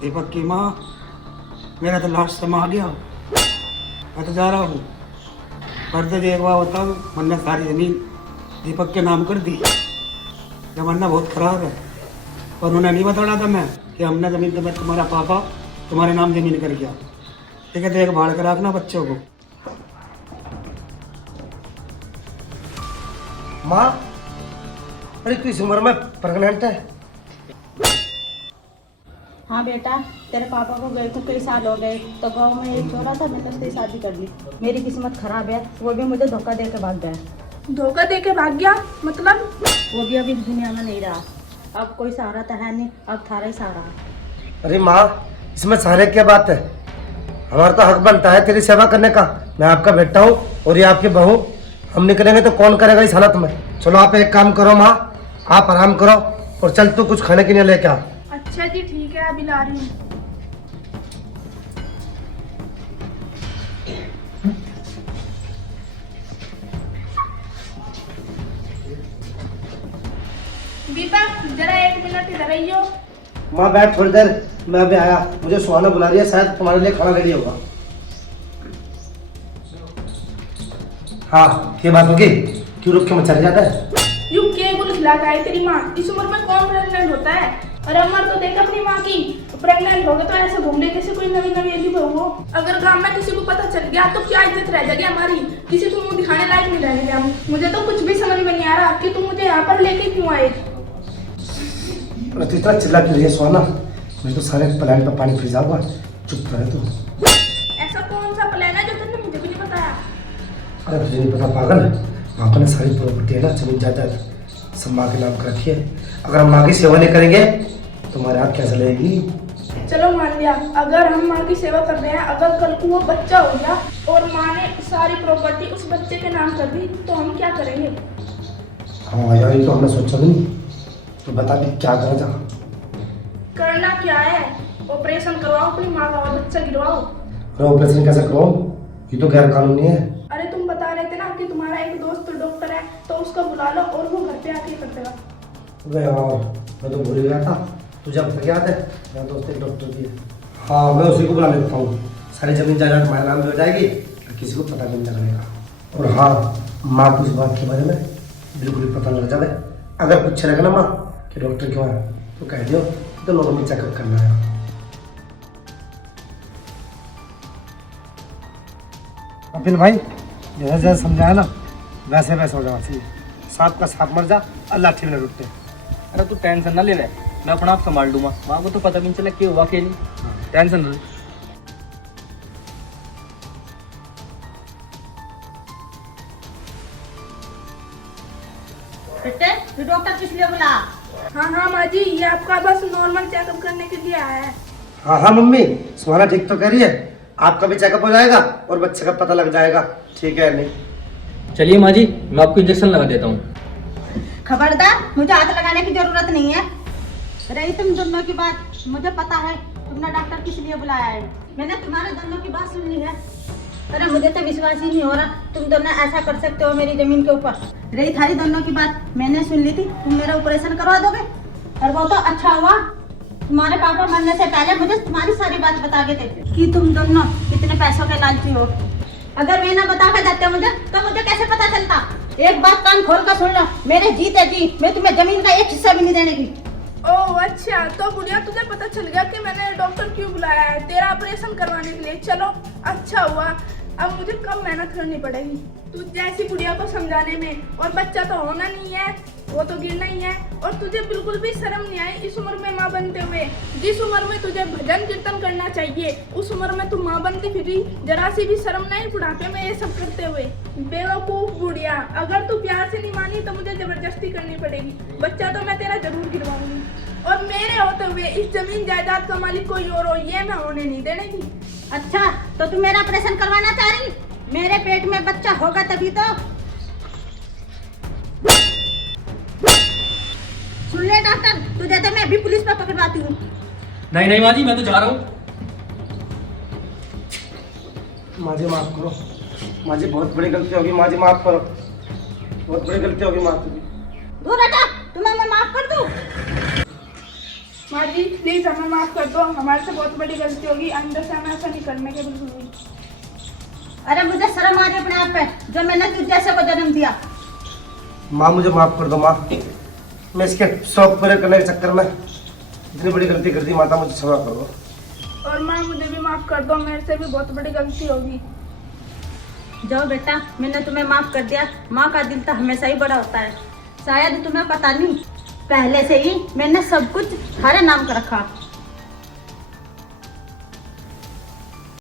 दीपक की माँ, मेरा तो लास्ट समय आ गया, मैं तो जा रहा हूँ। पर्दे एक बार बताओ, मैंने सारी ज़मीन दीपक के नाम कर दी। जमाना बहुत ख़राब है, और उन्हें नहीं बताना था मैं कि हमने ज़मीन तो मैं तुम्हारा पापा तुम्हारे नाम ज़मीन कर गया। ठीक है, देखभाल कर रखना बच्चों को। माँ, अरे तू इस उम्र में प्रेग्नेंट है? हाँ बेटा, तेरे पापा को गए को कई साल हो गए, तो गांव में एक छोरा था, मैं तो उसकी शादी कर ली। मेरी किस्मत खराब है, वो भी मुझे धोखा दे के भाग गया। धोखा दे के भाग गया मतलब? वो भी अभी इस दुनिया में नहीं रहा। अब कोई सहारा तो है नहीं, अब थारा ही सहारा है। अरे माँ, इसमें सहारे क्या बात है? हमारा तो हक बनता है तेरी सेवा करने का। मैं आपका बेटा हूँ और ये आपकी बहू। हम नहीं करेंगे तो कौन करेगा इस हालत में? चलो आप एक काम करो माँ, आप आराम करो और चल तू कुछ खाने के लिए लेके आ। अच्छा जी ठीक है, अभी ला रही हूँ। दीपक जरा 1 मिनट इधर आइयो। माँ बैठ थोड़ी देर, मैं अभी आया। मुझे सुहाना बुला रही है, शायद तुम्हारे लिए खाना रेडी होगा। हाँ, ये बात होगी। क्यों रुक के मत चले जाता है? यू के बोल खिलाता है तेरी माँ? इस उम्र में कौन प्रेग्नेंट होता है? और अमर तो देख अपनी माँ की, प्रेग्नेंट हो गए तो ऐसे घूम ले जैसे कोई नवी नवी अली बहू हो। अगर गांव में किसी को पता चल गया तो क्या इज्जत रह जाएगी हमारी? किसी को मुंह दिखाने लायक नहीं रहेंगे हम। मुझे तो कुछ भी समझ में नहीं आ रहा कि तुम मुझे यहाँ पर लेके क्यों आए। तू इतना चिल्ला क्यों रही है सुहाना? मुझे तो सारे प्लान पर पानी फिर जाऊंगा। चुप रहे तू। ऐसा कौन सा प्लान है जो तुमने मुझे भी नहीं बताया? अरे तुझे नहीं पता पागल? पापा ने सारी प्रॉपर्टी है ना, जमीन जायदाद सब माँ के नाम कर रखी है। अगर हम माँ की सेवा नहीं करेंगे तो हमारे हाथ कैसे लगेगी? चलो मान लिया, अगर हम माँ की सेवा कर रहे हैं, अगर कल को वो बच्चा हो गया और माँ ने सारी प्रॉपर्टी उस बच्चे के नाम कर दी तो हम क्या करेंगे? हाँ यार, ये तो हमने सोचा भी नहीं। तो बता भी क्या करा जा? करना क्या है? ऑपरेशन करवाओ अपनी माँ का और बच्चा गिरवाओ। अरे ऑपरेशन कैसे कराओ? ये तो गैर कानूनी है। अरे तुम बता रहे थे ना कि तुम्हारा एक दोस्त डॉक्टर है, तो उसको बुला लो और वो घर पे आके कर देगा। अबे यार, मैं तो भूल ही गया था। तुझे अब तक याद है? मेरा दोस्त एक डॉक्टर भी है। हाँ, मैं उसी को बुला लेता हूँ। सारी जमीन जायदाद हमारे नाम में हो जाएगी और किसी को पता नहीं लगेगा। और हाँ, माँ को इस बात के बारे में बिल्कुल भी पता लग जाए। अगर पूछे लगे ना माँ कि डॉक्टर क्यों है, तो कह दियो तो लोगों में चेकअप करना है। अपिल भाई, जैसे जैसे समझाया ना वैसे वैसे हो जाना चाहिए। सांप का सांप मर जा, अल्लाह ठीक न रुकते। अरे तू टेंशन ना ले ले, मैं अपना आप संभाल लूंगा। माँ को तो पता भी नहीं चला क्या हुआ क्या नहीं। टेंशन ना ले। बेटे, तू डॉक्टर किस लिए बुला? हाँ हाँ माँ जी, ये आपका बस नॉर्मल चेकअप करने के लिए आया है। हाँ हाँ मम्मी, सुहाना ठीक तो कह रही है। आपका भी चेकअप हो जाएगा और बच्चे का पता लग जाएगा। ठीक है नहीं? चलिए माँ जी, मैं आपको इंजेक्शन लगा देता हूँ। खबरदार, मुझे हाथ लगाने की जरूरत नहीं है। रही तुम दोनों की बात, मुझे पता है तुमने डॉक्टर किस लिए बुलाया है। मैंने तुम्हारे दोनों की बात सुन ली है। अरे मुझे तो विश्वास ही नहीं हो रहा तुम दोनों ऐसा कर सकते हो मेरी जमीन के ऊपर। रही थारी दोनों की बात, मैंने सुन ली थी तुम मेरा ऑपरेशन करवा दोगे। और वो तो अच्छा हुआ, तुम्हारे पापा मरने से पहले मुझे तुम्हारी सारी बात बता के थे कि तुम दोनों कितने पैसों के लालची हो। अगर वे ना बता के जाते मुझे तो मुझे कैसे पता चलता। एक बात कान खोल कर सुन लो, मेरे जीते जी मैं तुम्हें जमीन का एक हिस्सा भी नहीं देने की। ओह अच्छा, तो बुढ़िया तुझे पता चल गया कि मैंने डॉक्टर क्यों बुलाया है, तेरा ऑपरेशन करवाने के लिए। चलो अच्छा हुआ, अब मुझे कम मेहनत करनी पड़ेगी तू जैसी बुढ़िया को समझाने में। और बच्चा तो होना नहीं है, वो तो गिरना ही है। और तुझे बिल्कुल भी शर्म नहीं आई इस उम्र में माँ बनते हुए? जिस उम्र में तुझे भजन कीर्तन करना चाहिए उस उम्र में तू माँ बनती फिरी। जरा सी भी शर्म नहीं बुढ़ापे में ये सब करते हुए? बेवकूफ बुढ़िया, अगर तू प्यार से नहीं मानी तो मुझे जबरदस्ती करनी पड़ेगी। बच्चा तो मैं तेरा जरूर गिरवाऊंगी, और मेरे होते हुए इस जमीन जायदाद का मालिक कोई और हो, ये मैं होने नहीं देने की। अच्छा, तो तुम मेरा ऑपरेशन करवाना चाह रही? मेरे पेट में बच्चा होगा तभी तो। सुन ले डॉक्टर, तुझे तो मैं अभी पुलिस पर पकड़वाती हूँ। नहीं नहीं माँ जी, मैं तो जा रहा हूँ। माँ जी माफ करो। माँ जी बहुत बड़ी गलती होगी। माँ जी माफ करो, बहुत बड़ी गलती होगी माँ जी। दूर हटा, तुम्हें मैं माफ कर दूँ। माँ जी प्लीज हमें माफ कर दो, हमारे से बहुत बड़ी गलती होगी, अंदर से हमें ऐसा नहीं करने के बिल्कुल भी। अरे मुझे शर्म आ रही है अपने आप पे, जो मैंने तुझ जैसे को जन्म दिया। माँ मुझे माफ कर दो माँ, मैं इसके शौक पूरे करने के चक्कर में इतनी बड़ी गलती कर दी। माता मुझे क्षमा करो। और माँ मुझे भी माफ कर दो, मेरे से भी बहुत बड़ी गलती होगी। जाओ बेटा, मैंने तुम्हें माफ कर दिया। माँ का दिल तो हमेशा ही बड़ा होता है, शायद तुम्हें पता नहीं, पहले से ही मैंने सब कुछ हरे नाम का रखा।